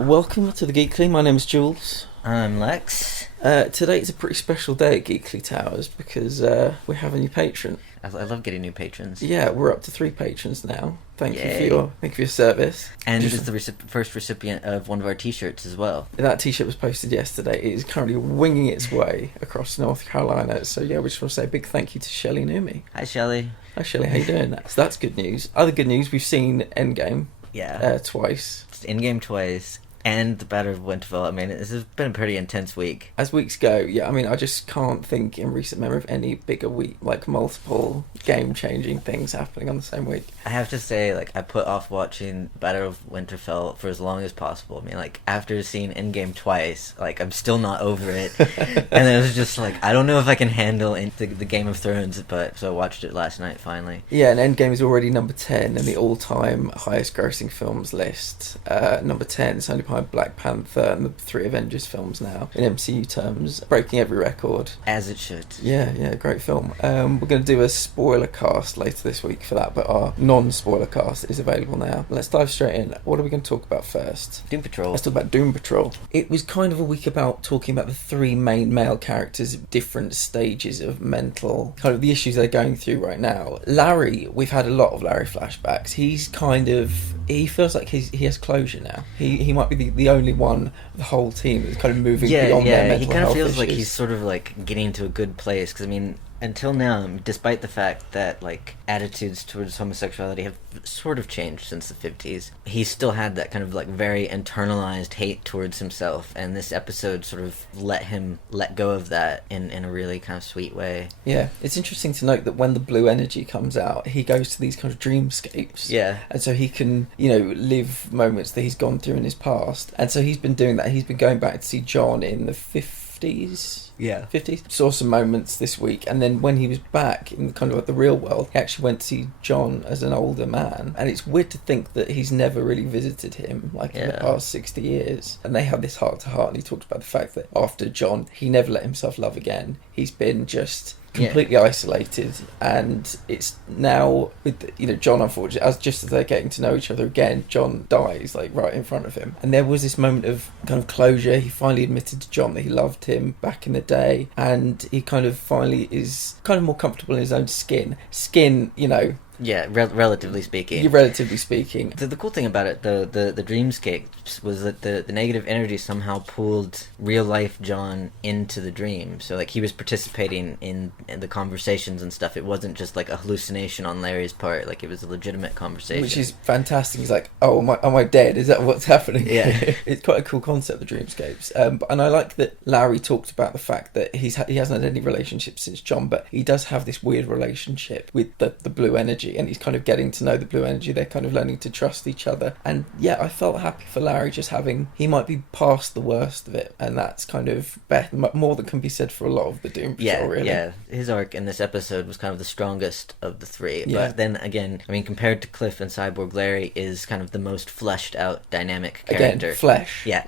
Welcome to the Geekly. My name is Jules. I'm Lex. Today is a pretty special day at Geekly Towers because we have a new patron. I love getting new patrons. Yeah, we're up to 3 patrons now. Thank Yay. you for your service. And is the first recipient of one of our T-shirts as well. That T-shirt was posted yesterday. It is currently winging its way across North Carolina. So yeah, we just want to say a big thank you to Shelley Numi. Hi, Shelley. Hi Shelley, how you doing? So that's good news. Other good news, we've seen Endgame. Yeah. Twice. It's in-game twice. And the Battle of Winterfell. I mean, this has been a pretty intense week. As weeks go, yeah, I mean, I just can't think in recent memory of any bigger week, like multiple game-changing things happening on the same week. I have to say, I put off watching Battle of Winterfell for as long as possible. I mean, after seeing Endgame twice, I'm still not over it. And it was just I don't know if I can handle the Game of Thrones, so I watched it last night, finally. Yeah, and Endgame is already number 10 in the all-time highest-grossing films list. Number 10 is only behind Black Panther and the 3 Avengers films now, in MCU terms, breaking every record. As it should. Yeah, great film. We're going to do a spoiler cast later this week for that, but our non-spoiler cast is available now. Let's dive straight in. What are we going to talk about first? Doom Patrol. Let's talk about Doom Patrol. It was kind of a week about talking about the 3 main male characters at different stages of mental, kind of the issues they're going through right now. Larry, we've had a lot of Larry flashbacks. He feels like he has closure now. He might be the only one of the whole team that's kind of moving beyond their mental health issues. He kind of feels like he's sort of getting to a good place, because I mean, until now, despite the fact that attitudes towards homosexuality have sort of changed since the 50s, he still had that kind of very internalized hate towards himself, and this episode sort of let him let go of that in a really kind of sweet way. Yeah, it's interesting to note that when the blue energy comes out, he goes to these kind of dreamscapes. Yeah. And so he can, live moments that he's gone through in his past. And so he's been doing that. He's been going back to see John in the 50s. Yeah. 50s. Saw some moments this week, and then when he was back in kind of the real world, he actually went to see John as an older man. And it's weird to think that he's never really visited him in the past 60 years. And they had this heart-to-heart, and he talked about the fact that after John, he never let himself love again. He's been just completely isolated, and it's now with John, unfortunately, just as they're getting to know each other again, John dies right in front of him, and there was this moment of kind of closure. He finally admitted to John that he loved him back in the day, and he kind of finally is kind of more comfortable in his own skin. Yeah, relatively speaking. Relatively speaking. The cool thing about it, the dreamscapes, was that the negative energy somehow pulled real-life John into the dream. So, he was participating in the conversations and stuff. It wasn't just, a hallucination on Larry's part. It was a legitimate conversation. Which is fantastic. He's oh, am I dead? Is that what's happening? Yeah. It's quite a cool concept, the dreamscapes. And I like that Larry talked about the fact that he hasn't had any relationships since John, but he does have this weird relationship with the blue energy. And he's kind of getting to know the blue energy. They're kind of learning to trust each other. And yeah, I felt happy for Larry just he might be past the worst of it. And that's kind of more than can be said for a lot of the Doom Patrol, really. Yeah, his arc in this episode was kind of the strongest of the 3. Yeah. But then again, I mean, compared to Cliff and Cyborg, Larry is kind of the most fleshed out dynamic character. Again, flesh. Yeah.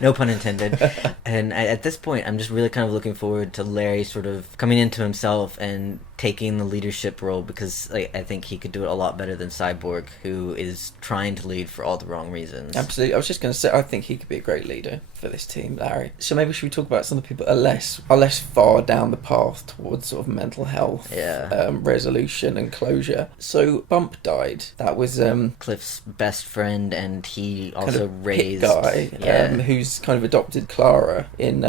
No pun intended. And at this point, I'm just really kind of looking forward to Larry sort of coming into himself and taking the leadership role, because I think he could do it a lot better than Cyborg, who is trying to lead for all the wrong reasons. Absolutely. I was just going to say, I think he could be a great leader for this team, Larry. So maybe should we talk about some of the people that are less far down the path towards sort of mental health, resolution and closure. So Bump died. That was Cliff's best friend, and he also raised guy who's kind of adopted Clara in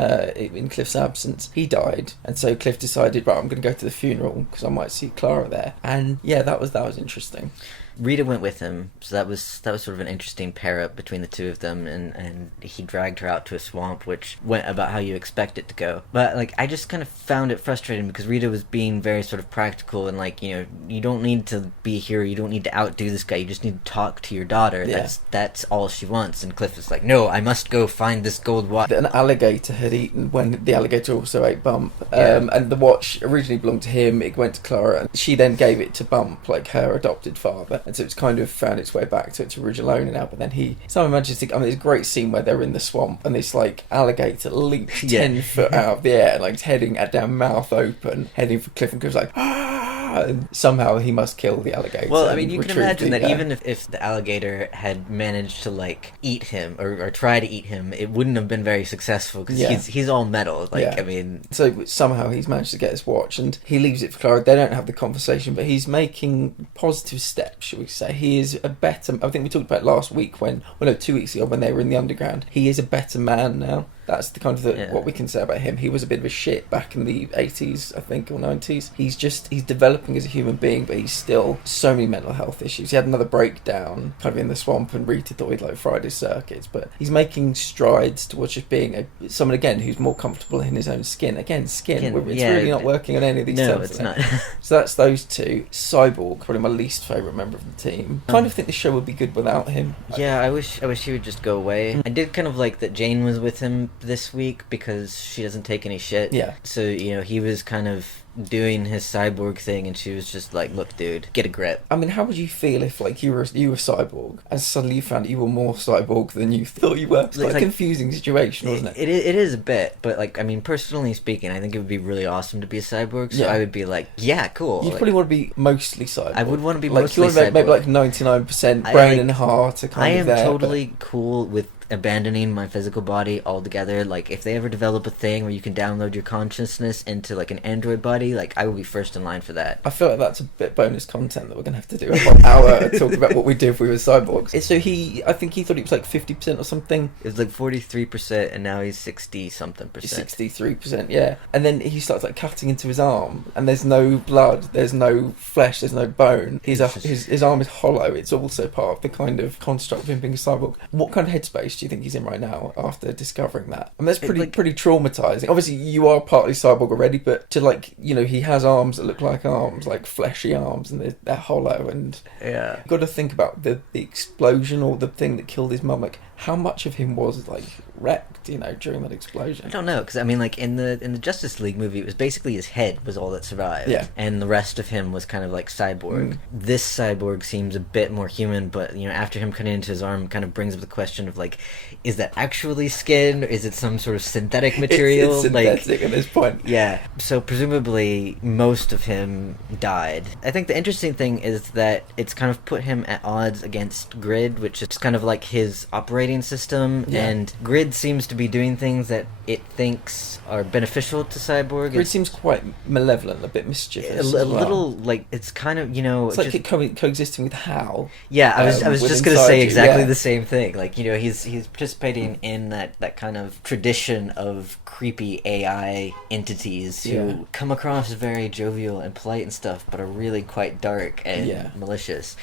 Cliff's absence. He died, and so Cliff decided, right, I'm going to go to the funeral because I might see Clara there. And yeah, that was interesting. Rita went with him, so that was sort of an interesting pair up between the two of them, and he dragged her out to a swamp, which went about how you expect it to go. But like, I just kind of found it frustrating because Rita was being very sort of practical and like, you know, you don't need to be here, you don't need to outdo this guy, you just need to talk to your daughter. Yeah. That's all she wants. And Cliff is like, no, I must go find this gold watch. An alligator had eaten when the alligator also ate Bump, and the watch originally belonged to him. It went to Clara, and she then gave it to Bump, like her adopted father, and so it's kind of found its way back to its original owner now. But then someone manages to, there's a great scene where they're in the swamp and this like alligator leaps 10 foot out of the air, like heading at their mouth open, heading for Cliff, and Cliff's like, ah! Somehow he must kill the alligator. Well, I mean, you can retrieve imagine the, that even if the alligator had managed to, like, eat him, or try to eat him, it wouldn't have been very successful, because he's all metal. Like, I mean... So somehow he's managed to get his watch, and he leaves it for Clara. They don't have the conversation, but he's making positive steps, shall we say. He is a better... I think we talked about last week 2 weeks ago when they were in the underground. He is a better man now. That's the kind of what we can say about him. He was a bit of a shit back in the 80s, I think, or 90s. He's developing as a human being, but he's still so many mental health issues. He had another breakdown kind of in the swamp, and Rita thought he'd like fried his circuits, but he's making strides towards just being someone, again, who's more comfortable in his own skin. Again, skin. It's really not working on any of these No, terms. it's not. So that's those two. Cyborg, probably my least favourite member of the team. Kind of think the show would be good without him. Yeah, I wish he would just go away. I did kind of like that Jane was with him this week, because she doesn't take any shit. Yeah. So, he was kind of doing his cyborg thing, and she was just like, look, dude, get a grip. I mean, how would you feel if, like, you were cyborg, and suddenly you found that you were more cyborg than you thought you were? It's quite a confusing situation, wasn't it? It is a bit, but, like, I mean, personally speaking, I think it would be really awesome to be a cyborg, so I would be like, yeah, cool. You'd probably want to be mostly cyborg. I would want to be like, mostly you want to cyborg. Maybe like 99% brain and heart are kind of there. I am totally cool with abandoning my physical body altogether. Like, if they ever develop a thing where you can download your consciousness into, like, an android body, like, I will be first in line for that. I feel like that's a bit bonus content that we're going to have to do a whole hour talking about what we do if we were cyborgs. So I think he thought he was like 50% or something. It was like 43%, and now he's 60-something percent. 63%, yeah. And then he starts, like, cutting into his arm, and there's no blood, there's no flesh, there's no bone. His arm is hollow. It's also part of the kind of construct of him being a cyborg. What kind of headspace do you think he's in right now after discovering that? I mean, that's pretty traumatizing. Obviously, you are partly cyborg already, but to, like, he has arms that look like arms, like fleshy arms, and they're hollow, and you've got to think about the explosion or the thing that killed his mum. Like, how much of him was, like, wrecked, during that explosion? I don't know, because I mean, like, in the Justice League movie, it was basically his head was all that survived, and the rest of him was kind of like cyborg. This cyborg seems a bit more human, but after him cutting into his arm, kind of brings up the question of, like, is that actually skin, or is it some sort of synthetic material? It's synthetic at this point. Yeah, so presumably most of him died. I think the interesting thing is that it's kind of put him at odds against Grid, which is kind of like his operating system, and Grid seems to be doing things that it thinks are beneficial to Cyborg. Grid seems quite malevolent, a bit mischievous. A little, like, it's kind of, it's like it coexisting with Hal. Yeah, I was just going to say exactly the same thing. Like, he's participating in that kind of tradition of creepy AI entities who come across as very jovial and polite and stuff, but are really quite dark and malicious.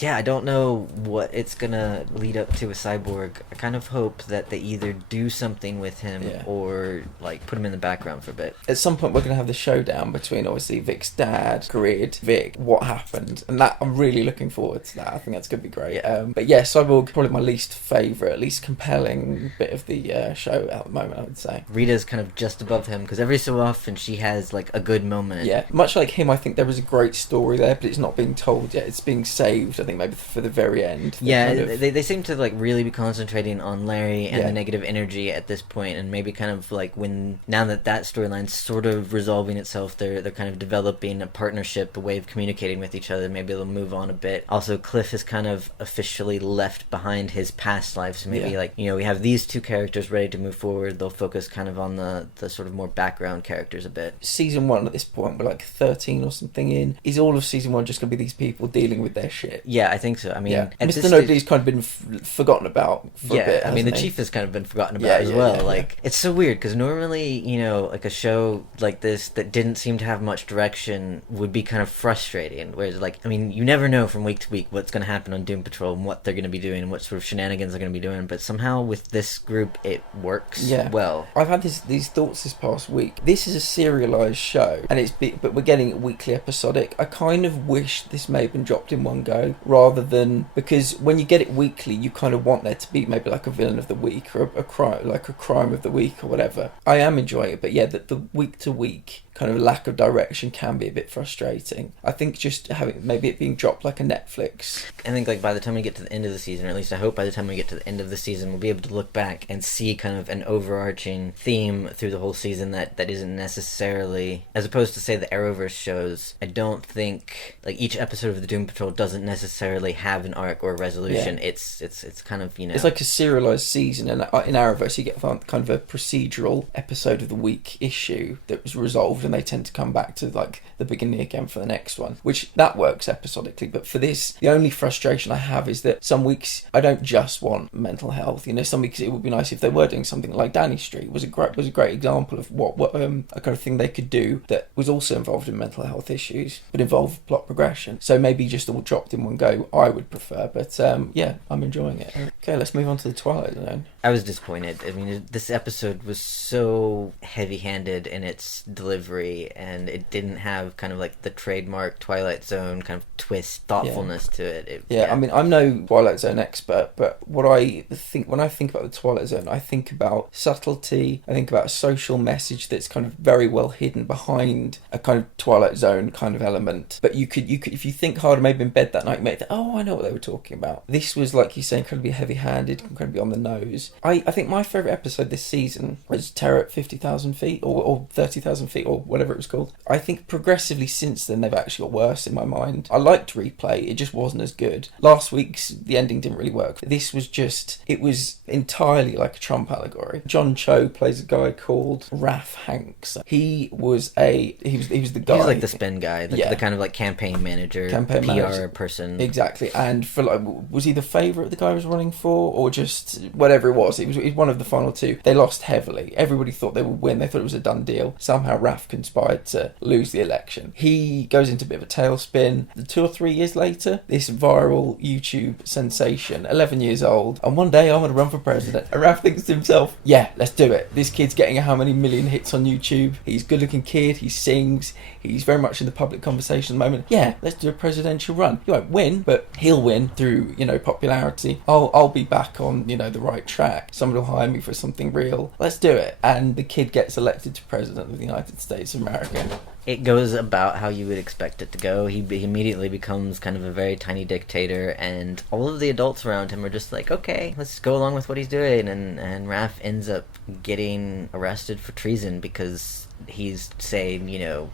Yeah, I don't know what it's gonna lead up to with Cyborg. I kind of hope that they either do something with him or, like, put him in the background for a bit. At some point we're gonna have the showdown between, obviously, Vic's dad, Grid, Vic, what happened, and that I'm really looking forward to that. I think that's gonna be great. But yeah, Cyborg, probably my least favourite, least compelling bit of the show at the moment, I would say. Rita's kind of just above him, because every so often she has, like, a good moment. Yeah, much like him, I think there is a great story there, but it's not being told yet. It's being saved, I think, maybe for the very end. They seem to, like, really be concentrating on Larry and the negative energy at this point, and maybe kind of, like, now that storyline's sort of resolving itself, they're kind of developing a partnership, a way of communicating with each other. Maybe they'll move on a bit. Also, Cliff has kind of officially left behind his past life, so maybe like, we have these two characters ready to move forward. They'll focus kind of on the sort of more background characters a bit. Season 1 at this point, we're like 13 or something in. Is all of season 1 just going to be these people dealing with their shit? Yeah, I think so. I mean, Mr. Nobody's kind of been forgotten about for a bit. I mean, the Chief has kind of been forgotten about as well. It's so weird, because normally, like, a show like this that didn't seem to have much direction would be kind of frustrating. Whereas, like, I mean, you never know from week to week what's going to happen on Doom Patrol and what they're going to be doing and what sort of shenanigans they're going to be doing. But somehow with this group, it works well. I've had these thoughts this past week. This is a serialised show, and but we're getting it weekly episodic. I kind of wish this may have been dropped in one go, rather than, because when you get it weekly, you kind of want there to be maybe like a villain of the week or a crime of the week or whatever. I am enjoying it, but the week to week kind of lack of direction can be a bit frustrating. I think just having maybe it being dropped like a Netflix. I think like by the time we get to the end of the season, or at least I hope by the time we get to the end of the season, we'll be able to look back and see kind of an overarching theme through the whole season that isn't necessarily, as opposed to say the Arrowverse shows, I don't think like each episode of the Doom Patrol doesn't necessarily have an arc or a resolution. Yeah. It's kind of, you know, it's like a serialized season, and in Arrowverse you get kind of a procedural episode of the week issue that was resolved, and they tend to come back to like the beginning again for the next one, which that works episodically. But for this, the only frustration I have is that some weeks I don't just want mental health. You know, some weeks it would be nice if they were doing something like Downing Street was a great example of what a kind of thing they could do that was also involved in mental health issues but involved plot progression. So maybe just all dropped in one go I would prefer, but yeah, I'm enjoying it. Okay, let's move on to the Twilight Zone. I was disappointed. I mean, this episode was so heavy-handed in its delivery, and it didn't have kind of like the trademark Twilight Zone kind of twist, thoughtfulness to it. I mean, I'm no Twilight Zone expert, but what I think when I think about the Twilight Zone, I think about subtlety. I think about a social message that's kind of very well hidden behind a kind of Twilight Zone kind of element. But you could if you think harder, maybe in bed that night, you might think, oh, I know what they were talking about. This was, like you say, incredibly heavy-handed, incredibly on the nose. I think my favourite episode this season was Terror at 50,000 feet or 30,000 feet or whatever it was called. I think progressively since then they've actually got worse in my mind. I liked Replay, it just wasn't as good. Last week's, the ending didn't really work. This was just, it was entirely like a Trump allegory. John Cho plays a guy called Raph Hanks. He was the guy. He was like the spin guy, the kind of like campaign manager, PR person. Exactly. And for like, was he the favourite the guy was running for, or just whatever it was? It was one of the final two. They lost heavily. Everybody thought they would win. They thought it was a done deal. Somehow Raph conspired to lose the election. He goes into a bit of a tailspin. 2 or 3 years later, this viral YouTube sensation, 11 years old, and one day I'm going to run for president. And Raph thinks to himself, yeah, let's do it. This kid's getting how many million hits on YouTube. He's a good looking kid. He sings. He's very much in the public conversation at the moment. Yeah, let's do a presidential run. He won't win, but he'll win through, popularity. I'll be back on, the right track. Somebody will hire me for something real. Let's do it. And the kid gets elected to president of the United States of America. It goes about how you would expect it to go. He immediately becomes kind of a very tiny dictator, and all of the adults around him are just like, okay, let's go along with what he's doing. And Raph ends up getting arrested for treason because he's saying,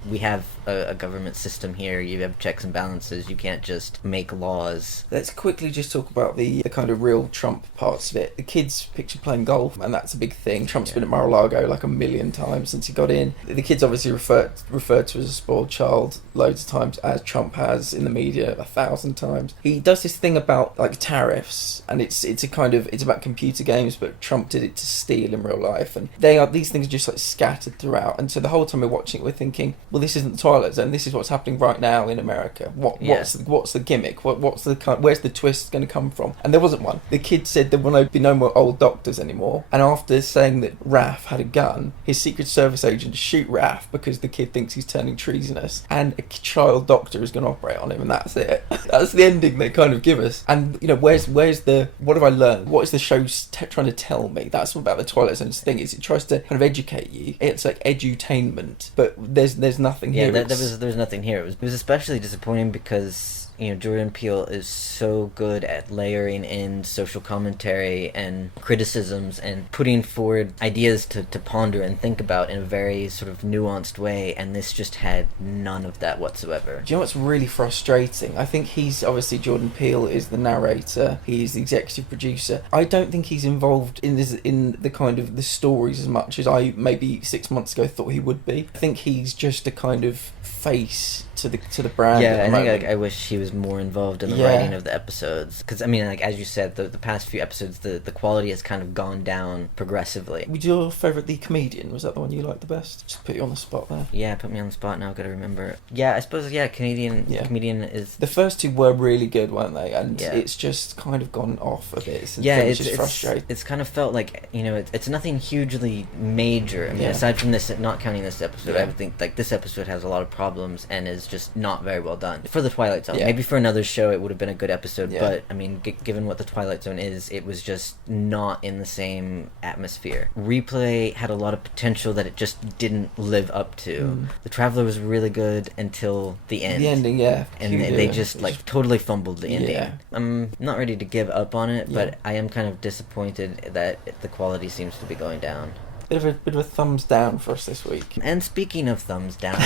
we have a government system here, you have checks and balances, you can't just make laws. Let's quickly just talk about the kind of real Trump parts of it. The kids picture playing golf, and that's a big thing. Trump's been at Mar-a-Lago like 1 million times since he got in. The kids obviously referred to as a spoiled child loads of times, as Trump has in the media 1,000 times. He does this thing about like tariffs, and it's about computer games, but Trump did it to steal in real life, and these things are just like scattered throughout. And so the whole time we're watching it, we're thinking, well, this isn't the Twilight Zone. This is what's happening right now in America. What's the gimmick? Where's the twist going to come from? And there wasn't one. The kid said there will be no more old doctors anymore. And after saying that Raph had a gun, his Secret Service agent shoot Raph because the kid thinks he's turning treasonous, and a child doctor is going to operate on him, and that's it. That's the ending they kind of give us. And where's the what have I learned? What is the show trying to tell me? That's what about the Twilight Zone's thing is. It tries to kind of educate you. It's like edutainment, but there's nothing here. Yeah, there's nothing here. It was especially disappointing because Jordan Peele is so good at layering in social commentary and criticisms and putting forward ideas to ponder and think about in a very sort of nuanced way, and this just had none of that whatsoever. Do you know what's really frustrating? I think Jordan Peele is the narrator, he's the executive producer. I don't think he's involved in the kind of the stories as much as I maybe 6 months ago thought he would be. I think he's just a kind of face to the brand. Yeah, I think I wish he was more involved in the writing of the episodes, because as you said, the past few episodes the quality has kind of gone down progressively. Was your favourite The Comedian? Was that the one you liked the best? Just put you on the spot there. Yeah, put me on the spot now, I've got to remember. Yeah, I suppose Comedian is... The first two were really good, weren't they? And it's just kind of gone off a bit. It's just frustrating. It's kind of felt like, it's nothing hugely major. I mean, aside from this, not counting this episode, I would think like this episode has a lot of problems and is just not very well done for the Twilight Zone. Yeah. Maybe for another show it would have been a good episode, Yeah. but I mean, given what the Twilight Zone is, it was just not in the same atmosphere. Replay had a lot of potential that it just didn't live up to. The Traveler was really good until the end. The ending, yeah. And they just like totally fumbled the ending. Yeah. I'm not ready to give up on it, Yeah. but I am kind of disappointed that the quality seems to be going down. Bit of a thumbs down for us this week. And speaking of thumbs down,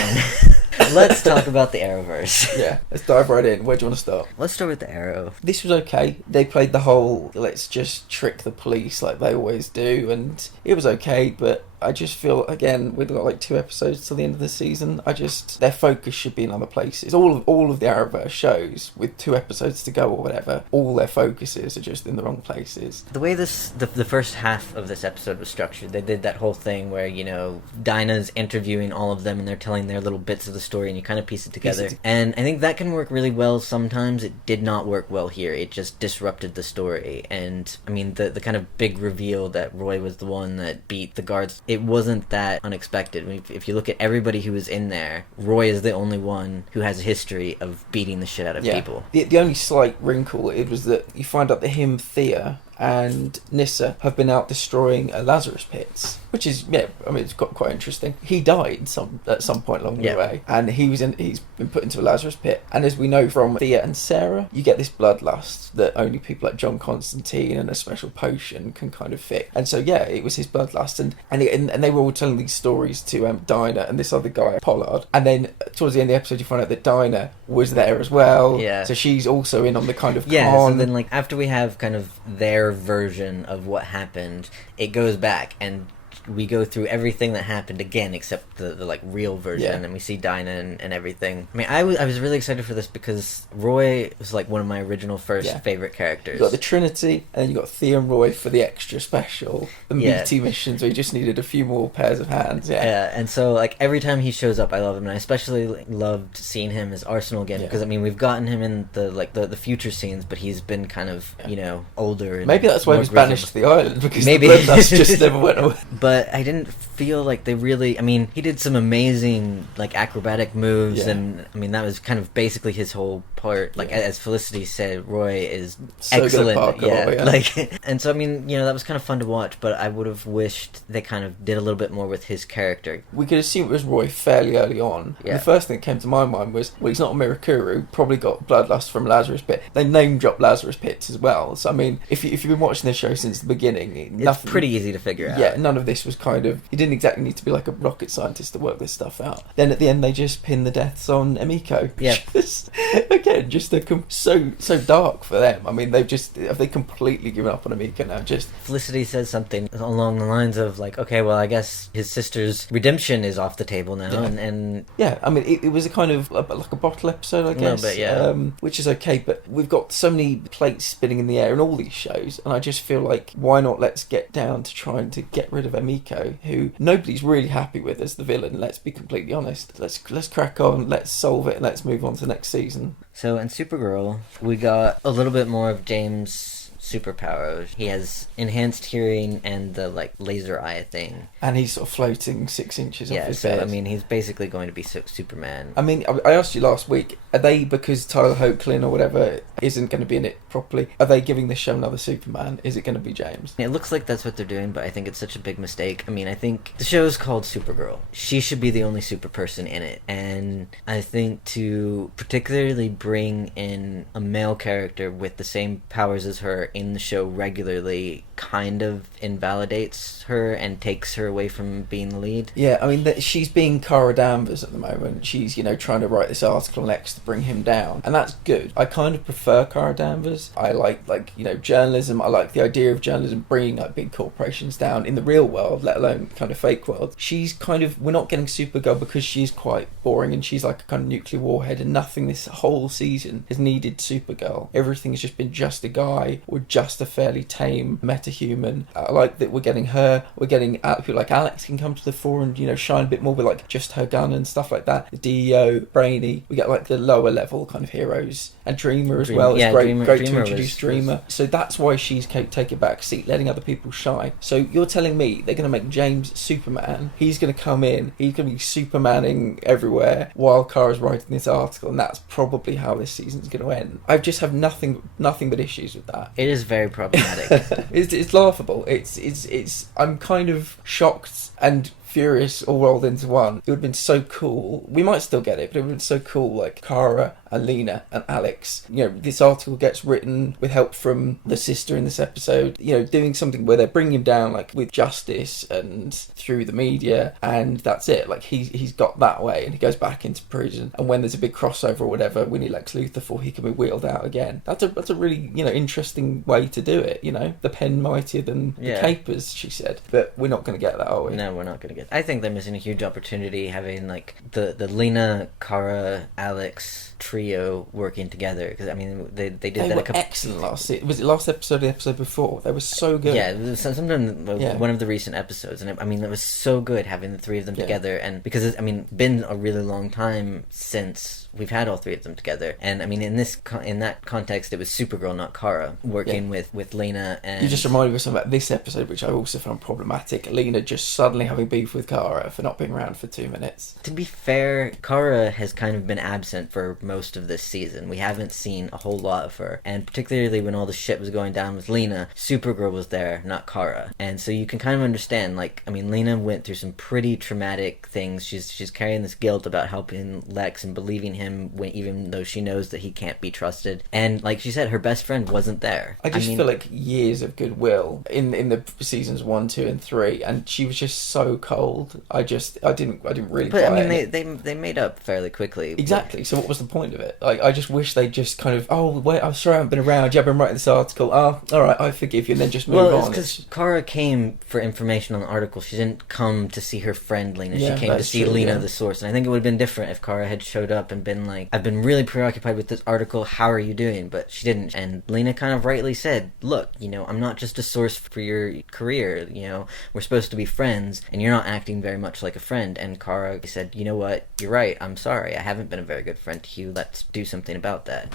let's talk about the Arrowverse. Yeah, let's dive right in. Where do you want to start? Let's start with the Arrow. This was okay. They played the whole let's just trick the police like they always do, and it was okay, but I just feel, again, we've got like 2 episodes till the end of the season. Their focus should be in other places. All of the Arrowverse shows, with 2 episodes to go or whatever, all their focuses are just in the wrong places. The way the first half of this episode was structured, they did that whole thing where, you know, Dinah's interviewing all of them and they're telling their little bits of the story and you kind of piece it together. And I think that can work really well sometimes. It did not work well here. It just disrupted the story. And, I mean, the kind of big reveal that Roy was the one that beat the guards, it wasn't that unexpected. I mean, if you look at everybody who was in there, Roy is the only one who has a history of beating the shit out of people. The only slight wrinkle, it was that you find out that him, Thea, and Nyssa have been out destroying Lazarus pits, which is, yeah, I mean, it's quite interesting. He died at some point along the way, and he's been put into a Lazarus pit. And as we know from Thea and Sarah, you get this bloodlust that only people like John Constantine and a special potion can kind of fix. And so, yeah, it was his bloodlust, and they were all telling these stories to Dinah and this other guy, Pollard. And then towards the end of the episode, you find out that Dinah was there as well. Yeah. So she's also in on the kind of Yeah, con. so then, like, after we have kind of their version of what happened, it goes back and we go through everything that happened again except the like real version, and we see Dinah and everything. I mean, I was really excited for this because Roy was like one of my original first favorite characters. You got the Trinity, and then you got Thea and Roy for the extra special, the meaty missions where you just needed a few more pairs of hands. Yeah, and so like every time he shows up, I love him, and I especially loved seeing him as Arsenal again because I mean we've gotten him in the future scenes, but he's been kind of you know older. And maybe that's why he was banished to the island because maybe the bloodlust just never went away. But I didn't feel like they really... I mean, he did some amazing, like, acrobatic moves, and, I mean, that was kind of basically his whole part. Like, as Felicity said, Roy is so excellent. Parkour, like, and so, I mean, you know, that was kind of fun to watch, but I would have wished they kind of did a little bit more with his character. We could assume it was Roy fairly early on. Yeah. The first thing that came to my mind was, well, he's not a Mirakuru, probably got bloodlust from Lazarus Pit. They name-drop Lazarus Pits as well. So, I mean, if you've been watching this show since the beginning... It's pretty easy to figure out. Yeah, none of this was kind of... You didn't exactly need to be like a rocket scientist to work this stuff out. Then at the end, they just pin the deaths on Emiko. Yeah. Again, just so dark for them. I mean, have they completely given up on Emiko now? Just Felicity says something along the lines of like, okay, well, I guess his sister's redemption is off the table now, and yeah, I mean, it was a kind of like a bottle episode, I guess. Which is okay, but we've got so many plates spinning in the air in all these shows, and I just feel like, why not let's get down to trying to get rid of Emiko, who nobody's really happy with as the villain, let's be completely honest. Let's crack on, let's solve it, and let's move on to the next season. So in Supergirl, we got a little bit more of James' superpowers. He has enhanced hearing and the like laser eye thing. And he's sort of floating 6 inches off his so bed. I mean, he's basically going to be Superman. I mean, I asked you last week, are they, because Tyler Hoechlin or whatever isn't going to be in it properly, are they giving the show another Superman? Is it going to be James? It looks like that's what they're doing, but I think it's such a big mistake. I mean, I think the show is called Supergirl. She should be the only super person in it. And I think to particularly bring in a male character with the same powers as her in the show regularly kind of invalidates her and takes her away from being the lead. Yeah, I mean, she's being Cara Danvers at the moment. She's, trying to write this article on X to bring him down. And that's good. I kind of prefer Cara Danvers. I like journalism. I like the idea of journalism bringing like big corporations down in the real world, let alone kind of fake world. She's kind of, we're not getting Supergirl because she's quite boring and she's like a kind of nuclear warhead, and nothing this whole season has needed Supergirl. Everything has just been just a guy or just a fairly tame meta meta-human. I like that we're getting her. We're getting people like Alex can come to the fore and, you know, shine a bit more with like just her gun and stuff like that. The DEO, Brainy. We get like the lower level kind of heroes. And Dreamer as well. It's great to introduce Dreamer. So that's why she's taking back seat, letting other people shine. So you're telling me they're going to make James Superman. He's going to come in. He's going to be Supermaning everywhere while Kara's writing this article, and that's probably how this season's going to end. I just have nothing but issues with that. It is very problematic. It's laughable. It's. I'm kind of shocked and furious all rolled into one. It would have been so cool. We might still get it, but it would have been so cool. Like Kara and Lena and Alex. You know, this article gets written with help from the sister in this episode. You know, doing something where they're bringing him down, like with justice and through the media, and that's it. Like he's got that way, and he goes back into prison. And when there's a big crossover or whatever, we need Lex Luthor for he can be wheeled out again. That's a really, you know, interesting way to do it. You know, the pen mightier than the capers, she said. But we're not going to get that, are we? No, we're not going to get. I think they're missing a huge opportunity having like the Lena, Kara, Alex trio working together, because I mean they did that. They were excellent last season. Was it last episode or the episode before? They were so good. Yeah, it was sometime one of the recent episodes, and I mean it was so good having the three of them together, and because it's, I mean, been a really long time since we've had all three of them together, and I mean in that context it was Supergirl, not Kara, working with Lena. And you just reminded me of something about this episode, which I also found problematic. Lena just suddenly having beef with Kara for not being around for 2 minutes. To be fair, Kara has kind of been absent for most of this season. We haven't seen a whole lot of her, and particularly when all the shit was going down with Lena, Supergirl was there, not Kara. And so you can kind of understand, like, I mean, Lena went through some pretty traumatic things. She's carrying this guilt about helping Lex and believing him even though she knows that he can't be trusted. And like she said, her best friend wasn't there. I feel like years of goodwill in the seasons 1, 2, and 3, and she was just so cold. I didn't really. But I mean, they made up fairly quickly. Exactly. So what was the point of it? Like, I just wish they just kind of, oh wait, I'm sorry I haven't been around. Yeah, I've been writing this article. Oh, all right, I forgive you, and then just move on. Well, it's because Kara came for information on the article. She didn't come to see her friend Lena. She came to see Lena, the source. And I think it would have been different if Kara had showed up and been like, I've been really preoccupied with this article. How are you doing? But she didn't. And Lena kind of rightly said, look, you know, I'm not just a source for your career. You know, we're supposed to be friends, and you're not acting very much like a friend. And Kara said, you know what? You're right. I'm sorry. I haven't been a very good friend to you. Let's do something about that.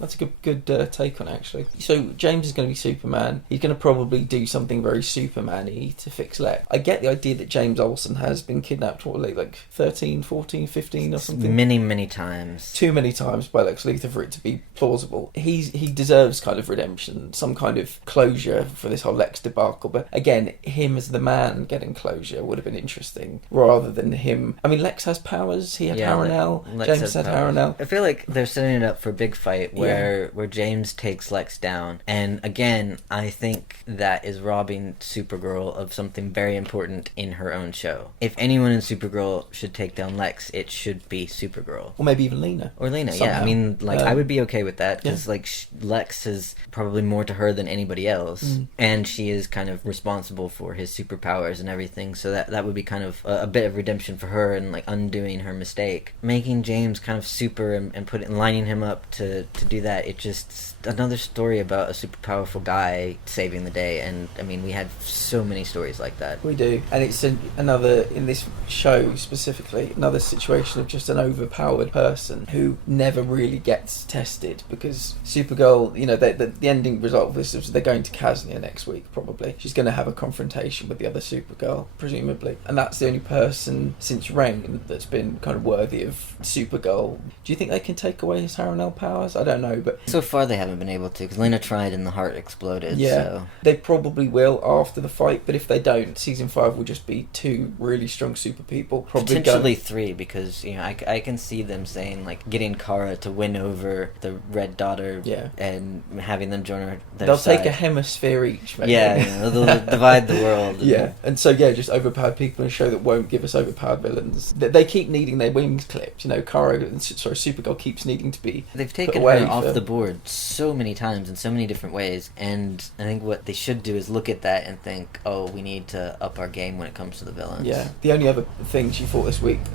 That's a good take on it, actually. So James is going to be Superman. He's going to probably do something very Superman-y to fix Lex. I get the idea that James Olsen has been kidnapped, like 13, 14, 15 or something? Many times. Too many times by Lex Luthor for it to be plausible. He deserves kind of redemption, some kind of closure for this whole Lex debacle. But again, him as the man getting closure would have been interesting, rather than him. I mean, Lex has powers. He had power now. James had power now. I feel like they're setting it up for a big fight where James takes Lex down. And again, I think that is robbing Supergirl of something very important in her own show. If anyone in Supergirl should take down Lex, it should be Supergirl. Or maybe even Lena. Or Lena, somehow. Yeah. I mean, like, I would be okay with that, because, like, Lex is probably more to her than anybody else. And she is kind of responsible for his superpowers and everything, so that would be kind of a bit of redemption for her, and, like, undoing her mistake. Making James kind of super and lining him up to do that, it just another story about a super powerful guy saving the day. And I mean, we had so many stories like that. We do, and it's another, in this show specifically, another situation of just an overpowered person who never really gets tested, because Supergirl, you know, the ending result of this is they're going to Kaznia next week, probably. She's going to have a confrontation with the other Supergirl, presumably, and that's the only person since Reign that's been kind of worthy of Supergirl. Do you think they can take away his Harrenhal powers? I don't know, but so far they haven't been able to, because Lena tried and the heart exploded. Yeah, so they probably will after the fight, but if they don't, season 5 will just be 2 really strong super people. Probably potentially 3, because, you know, I can see them saying, like, getting Kara to win over the Red Daughter, and having them join their side. They'll take a hemisphere each, maybe. Yeah, they'll divide the world. And so just overpowered people in a show that won't give us overpowered villains. They keep needing their wings clipped. You know, Supergirl keeps needing to be They've put taken away her off for- the board so many times in so many different ways, and I think what they should do is look at that and think, oh, we need to up our game when it comes to the villains. Yeah. The only other thing she fought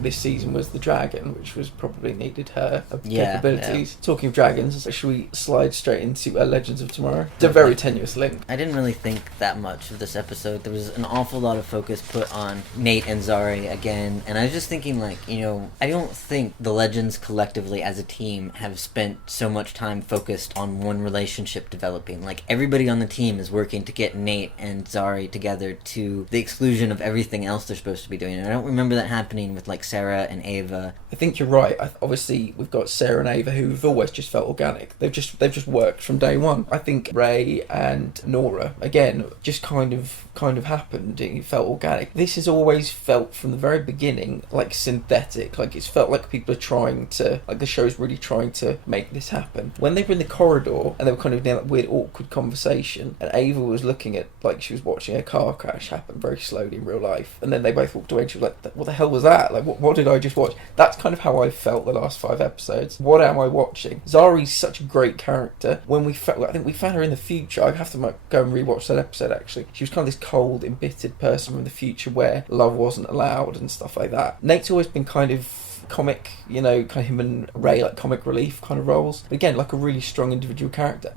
this season was the dragon, which was probably needed her capabilities. Talking of dragons, should we slide straight into Legends of Tomorrow? It's a very tenuous link. I didn't really think that much of this episode. There was an awful lot of focus put on Nate and Zari again, and I was just thinking, like, you know, I don't think the Legends collectively as a team have spent so much time focused on one relationship developing. Like, everybody on the team is working to get Nate and Zari together to the exclusion of everything else they're supposed to be doing. And I don't remember that happening with, like, Sarah and Ava. I think you're right. Obviously, we've got Sarah and Ava who've always just felt organic. They've just worked from day one. I think Ray and Nora, again, just kind of happened. It felt organic. This has always felt from the very beginning like synthetic. Like, it's felt like people are trying to, like, the show's really trying to make this happen. When they were in the corridor and they were kind of in that weird awkward conversation, and Ava was looking at, like, she was watching a car crash happen very slowly in real life, and then they both walked away and she was like, what the hell was that? Like, what did I just watch? That's kind of how I felt the last 5 episodes. What am I watching? Zari's such a great character. When I think we found her in the future. I have to go and rewatch that episode, actually. She was kind of this cold, embittered person from the future where love wasn't allowed and stuff like that. Nate's always been kind of comic, you know, kind of him and Ray, like comic relief kind of roles. But again, like a really strong individual character.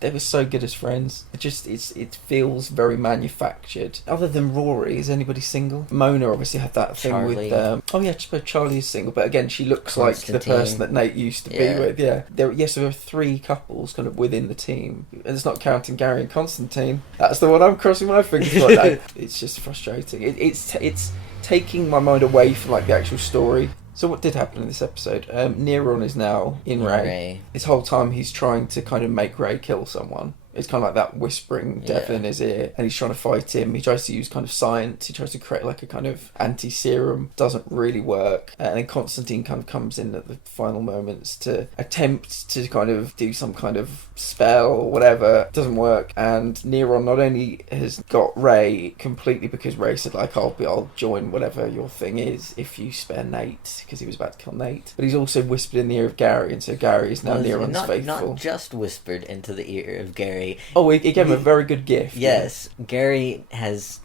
They were so good as friends. It feels very manufactured. Other than Rory, is anybody single? Mona obviously had that thing Charlie. with, I suppose Charlie is single, but again, she looks like the person that Nate used to be with. Yeah. There are 3 couples kind of within the team. And it's not counting Gary and Constantine. That's the one I'm crossing my fingers right now. It's just frustrating. It's taking my mind away from, like, the actual story. So what did happen in this episode? Neron is now in Ray. This whole time he's trying to kind of make Ray kill someone. It's kind of like that whispering devil in his ear, and he's trying to fight him. He tries to use kind of science. He tries to create like a kind of anti-serum. Doesn't really work. And then Constantine kind of comes in at the final moments to attempt to kind of do some kind of spell or whatever. Doesn't work. And Neron not only has got Ray completely because Ray said, like, I'll join whatever your thing is if you spare Nate, because he was about to kill Nate. But he's also whispered in the ear of Gary, and so Gary is now Neron's faithful. Not just whispered into the ear of Gary. Oh, he gave him a very good gift. Yes, yeah. Gary has,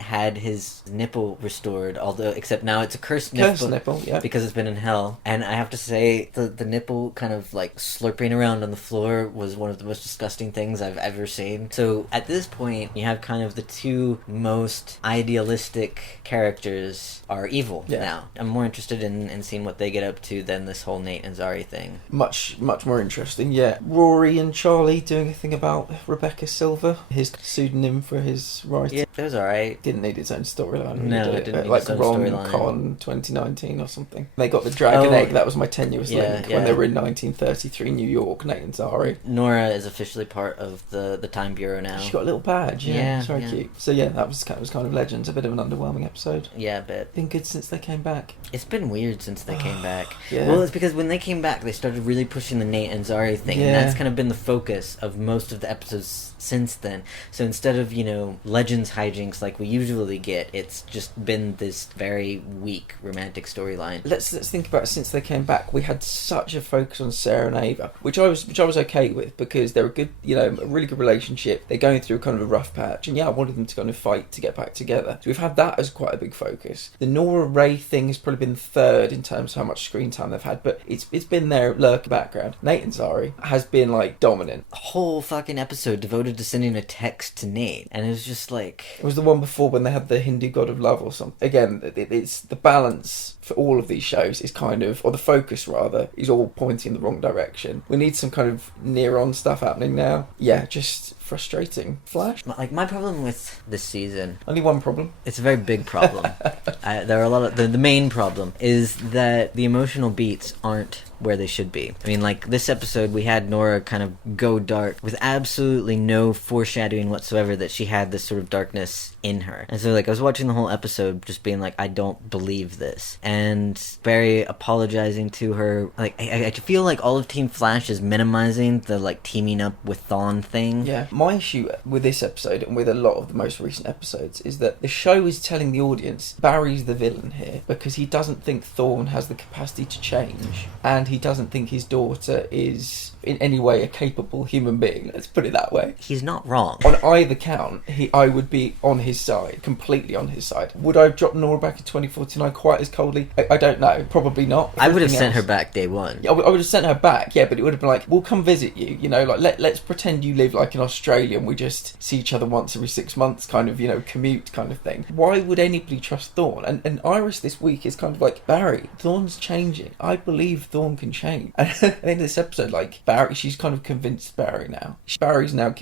had his nipple restored, except now it's a cursed nipple. Yeah. Because it's been in hell. And I have to say, the nipple kind of, like, slurping around on the floor was one of the most disgusting things I've ever seen. So, at this point, you have kind of the 2 most idealistic characters are evil now. I'm more interested in seeing what they get up to than this whole Nate and Zari thing. Much more interesting, yeah. Rory and Charlie doing a thing about Rebecca Silver, his pseudonym for his writing. Yeah, it was alright. Didn't need its own storyline. No, it didn't need like its own Ron storyline. Con 2019 or something. They got the dragon egg. That was my tenuous link when they were in 1933 New York. Nate and Zari. Nora is officially part of the Time Bureau now. She got a little badge. Yeah, it's very cute. So yeah, that was kind of Legends. A bit of an underwhelming episode. Yeah, a bit. Been good since they came back. It's been weird since they came back. Yeah. Well, it's because when they came back, they started really pushing the Nate and Zari thing, and that's kind of been the focus of most of the episodes since then. So instead of, Legends hijinks like we usually get, it's just been this very weak romantic storyline. Let's think about it. Since they came back, we had such a focus on Sarah and Ava, which I was okay with, because they're a good, a really good relationship. They're going through kind of a rough patch, and I wanted them to kind of fight to get back together. So we've had that as quite a big focus. The Nora Ray thing has probably been third in terms of how much screen time they've had, but it's been there lurking background. Nate and Zari has been, like, dominant. A whole fucking episode devoted to sending a text to Nate, and it was just like... It was the one before when they had the Hindu god of love or something. Again, it's the balance for all of these shows is kind of, or the focus rather, is all pointing in the wrong direction. We need some kind of near-on stuff happening now. Yeah, just frustrating. Flash? Like, my problem with this season... Only one problem. It's a very big problem. There are a lot of... The main problem is that the emotional beats aren't where they should be. I mean, like, this episode, we had Nora kind of go dark with absolutely no foreshadowing whatsoever that she had this sort of darkness in her. And so, like, I was watching the whole episode just being like, I don't believe this. And Barry apologizing to her. Like, I feel like all of Team Flash is minimizing the, like, teaming up with Thawne thing. Yeah. My issue with this episode, and with a lot of the most recent episodes, is that the show is telling the audience Barry's the villain here because he doesn't think Thorne has the capacity to change, and he doesn't think his daughter is in any way a capable human being. Let's put it that way. He's not wrong. On either count, I would be on his side, completely on his side. Would I have dropped Nora back in 2049 quite as coldly? I don't know. Probably not. I would have sent her back day one. I would have sent her back, yeah, but it would have been like, we'll come visit you, you know, like let's pretend you live like in Australia and we just see each other once every 6 months, kind of, you know, commute kind of thing. Why would anybody trust Thorne? And Iris this week is kind of like, Barry, Thorne's changing. I believe Thorne can change. And at the end of this episode, like, Barry, she's kind of convinced Barry now. Barry's now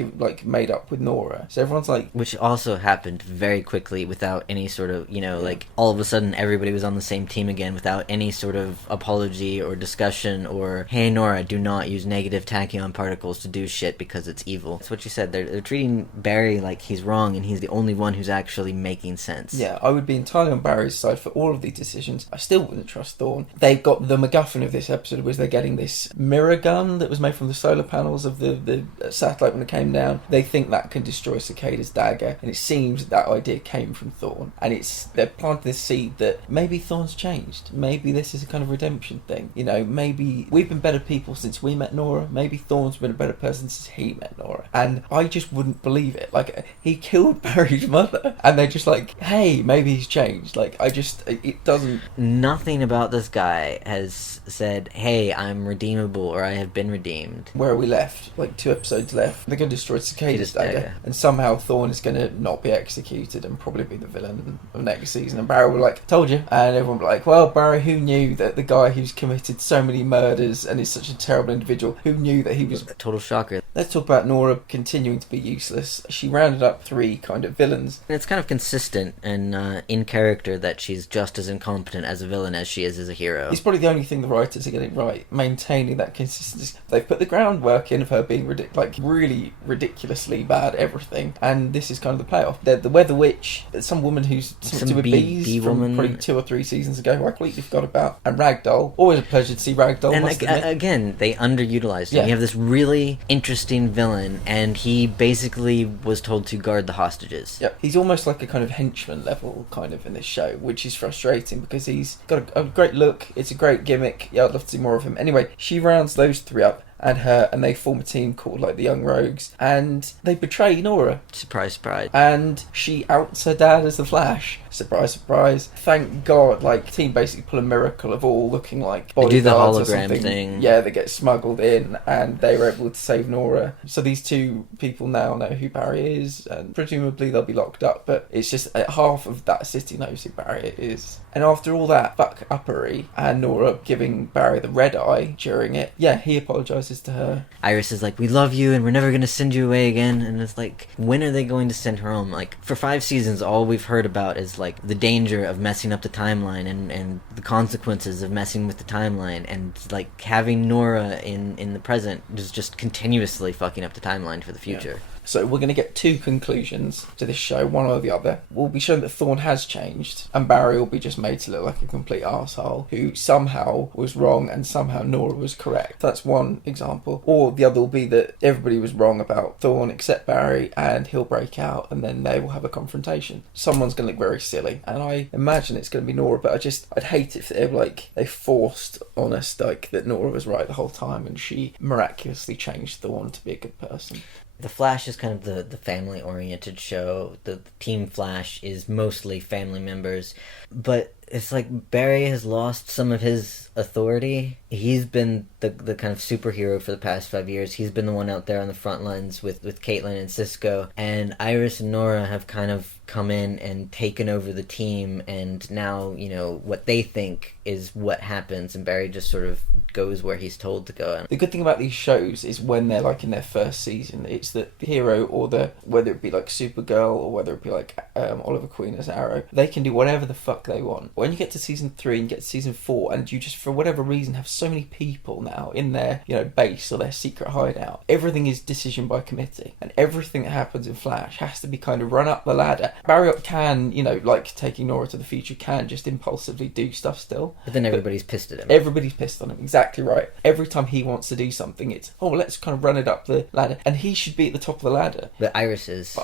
made up with Nora. So everyone's like... Which also happened very quickly without any sort of, you know, like, all of a sudden everybody was on the same team again without any sort of apology or discussion or, hey, Nora, do not use negative tachyon particles to do shit because it's evil. That's what you said. They're treating Barry like he's wrong and he's the only one who's actually making sense. Yeah, I would be entirely on Barry's side for all of these decisions. I still wouldn't trust Thorne. They've got the MacGuffin of this episode was they're getting this mirror gun that was made from the solar panels of the satellite when it came down. They think that can destroy Cicada's dagger, and it seems that idea came from Thorne. And they're planting this seed that maybe Thorne's changed. Maybe this is a kind of redemption thing. You know, maybe we've been better people since we met Nora. Maybe Thorne's been a better person since he met Nora. And I just wouldn't believe it. Like, he killed Barry's mother, and they're just like, hey, maybe he's changed. Like, it doesn't... Nothing about this guy has said, hey, I'm redeemable, or I have been redeemed. Where are we left? Like 2 episodes left. They're going to destroy Cicada's dagger. And somehow Thorne is going to not be executed and probably be the villain of next season. And Barry will be like, told you. And everyone will be like, well, Barry, who knew that the guy who's committed so many murders and is such a terrible individual, who knew that he was... Total shocker. Let's talk about Nora continuing to be useless. She rounded up 3 kind of villains. And it's kind of consistent and in character that she's just as incompetent as a villain as she is as a hero. It's probably the only thing the writers are getting right, maintaining that consistency. They've put the groundwork in of her being really ridiculously bad at everything, and this is kind of the payoff. The Weather Witch, some woman who's something to do with bees from probably 2 or 3 seasons ago, who I completely forgot about, and Ragdoll. Always a pleasure to see Ragdoll, and must admit. Again, they underutilized him. You have this really interesting villain, and he basically was told to guard the hostages. Yep. He's almost like a kind of henchman level kind of in this show, which is frustrating because he's got a great look, it's a great gimmick. Yeah, I'd love to see more of him. Anyway, she rounds those 3 up, and they form a team called like the Young Rogues, and they betray Nora. Surprise, surprise. And she outs her dad as the Flash. Surprise, surprise. Thank God, like, team basically pull a miracle of all looking like bodyguards. They do the hologram thing. Yeah, they get smuggled in, and they were able to save Nora. So these 2 people now know who Barry is, and presumably they'll be locked up, but it's just half of that city knows who Barry is. And after all that fuck-uppery, and Nora giving Barry the red eye during it, yeah, he apologises to her. Iris is like, we love you and we're never going to send you away again. And it's like, when are they going to send her home? Like, for 5 seasons, all we've heard about is like the danger of messing up the timeline and the consequences of messing with the timeline, and like having Nora in the present is just continuously fucking up the timeline for the future. Yeah. So we're going to get 2 conclusions to this show, one or the other. We'll be shown that Thorne has changed, and Barry will be just made to look like a complete arsehole who somehow was wrong and somehow Nora was correct. That's one example. Or the other will be that everybody was wrong about Thorne except Barry, and he'll break out, and then they will have a confrontation. Someone's going to look very silly, and I imagine it's going to be Nora, but I'd hate if they forced on us like that Nora was right the whole time and she miraculously changed Thorne to be a good person. The Flash is kind of the family-oriented show. The Team Flash is mostly family members. But it's like Barry has lost some of his authority. He's been the kind of superhero for the past 5 years. He's been the one out there on the front lines with Caitlin and Cisco. And Iris and Nora have kind of come in and taken over the team, and now, you know, what they think is what happens, and Barry just sort of goes where he's told to go. The good thing about these shows is when they're like in their first season, it's that the hero or whether it be like Supergirl or whether it be like Oliver Queen as Arrow, they can do whatever the fuck they want. when you get to season 3 and get to season 4, and you just, for whatever reason, have so many people now in their, base or their secret hideout, everything is decision by committee, and everything that happens in Flash has to be kind of run up the ladder. Barry can, like taking Nora to the future, can just impulsively do stuff still. But then everybody's pissed at him. Everybody's pissed on him, exactly right. Every time he wants to do something, it's, let's kind of run it up the ladder. And he should be at the top of the ladder. But Iris is.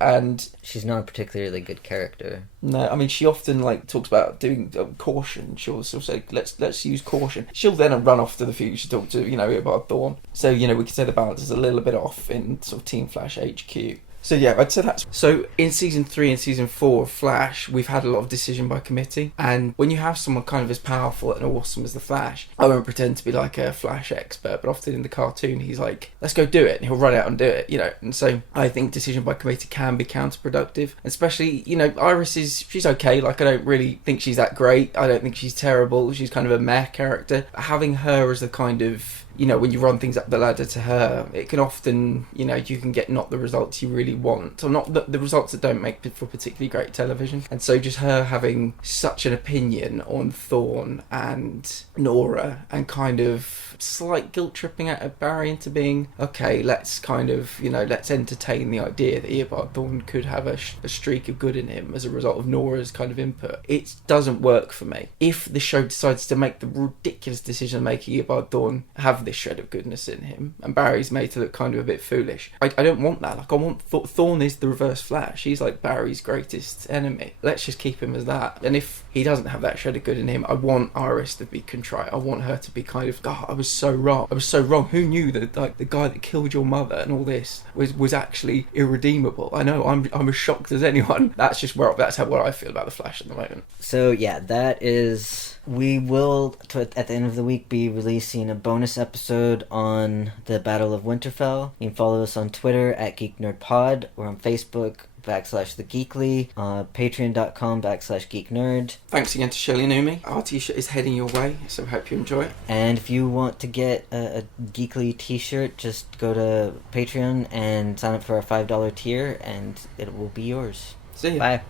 And she's not a particularly good character. No, I mean, she often talks about doing caution. She'll say, let's use caution. She'll then run off to the future to talk to, Eobard Thawne. So, we could say the balance is a little bit off in sort of Team Flash HQ. So yeah, I'd say that's... So in season 3 and season 4 of Flash, we've had a lot of decision by committee. And when you have someone kind of as powerful and awesome as the Flash, I won't pretend to be like a Flash expert, but often in the cartoon, he's like, let's go do it. And he'll run out and do it, And so I think decision by committee can be counterproductive. Especially, Iris she's okay. I don't really think she's that great. I don't think she's terrible. She's kind of a meh character. Having her as the kind of... when you run things up the ladder to her, it can often, you can get not the results you really want, or not the results that don't make for particularly great television. And so just her having such an opinion on Thawne and Nora, and kind of slight guilt tripping out of Barry into being, okay, let's kind of, let's entertain the idea that Eobard Thawne could have a streak of good in him as a result of Nora's kind of input. It doesn't work for me. If the show decides to make the ridiculous decision of making Eobard Thawne have this shred of goodness in him, and Barry's made to look kind of a bit foolish, I don't want that. I want Thawne is the reverse Flash. He's like Barry's greatest enemy. Let's just keep him as that. And if he doesn't have that shred of good in him, I want Iris to be contrite. I want her to be kind of, God, I was so wrong. Who knew that the guy that killed your mother and all this was actually irredeemable? I know, I'm as shocked as anyone. That's what I feel about the Flash at the moment. So yeah, that is... We will, at the end of the week, be releasing a bonus episode on the Battle of Winterfell. You can follow us on Twitter at GeekNerdPod, or on Facebook /The Geekly, patreon.com/geeknerd. Thanks again to Shelley Numi. Our t-shirt is heading your way, so I hope you enjoy it. And if you want to get a Geekly t-shirt, just go to Patreon and sign up for our $5 tier, and it will be yours. See ya. Bye.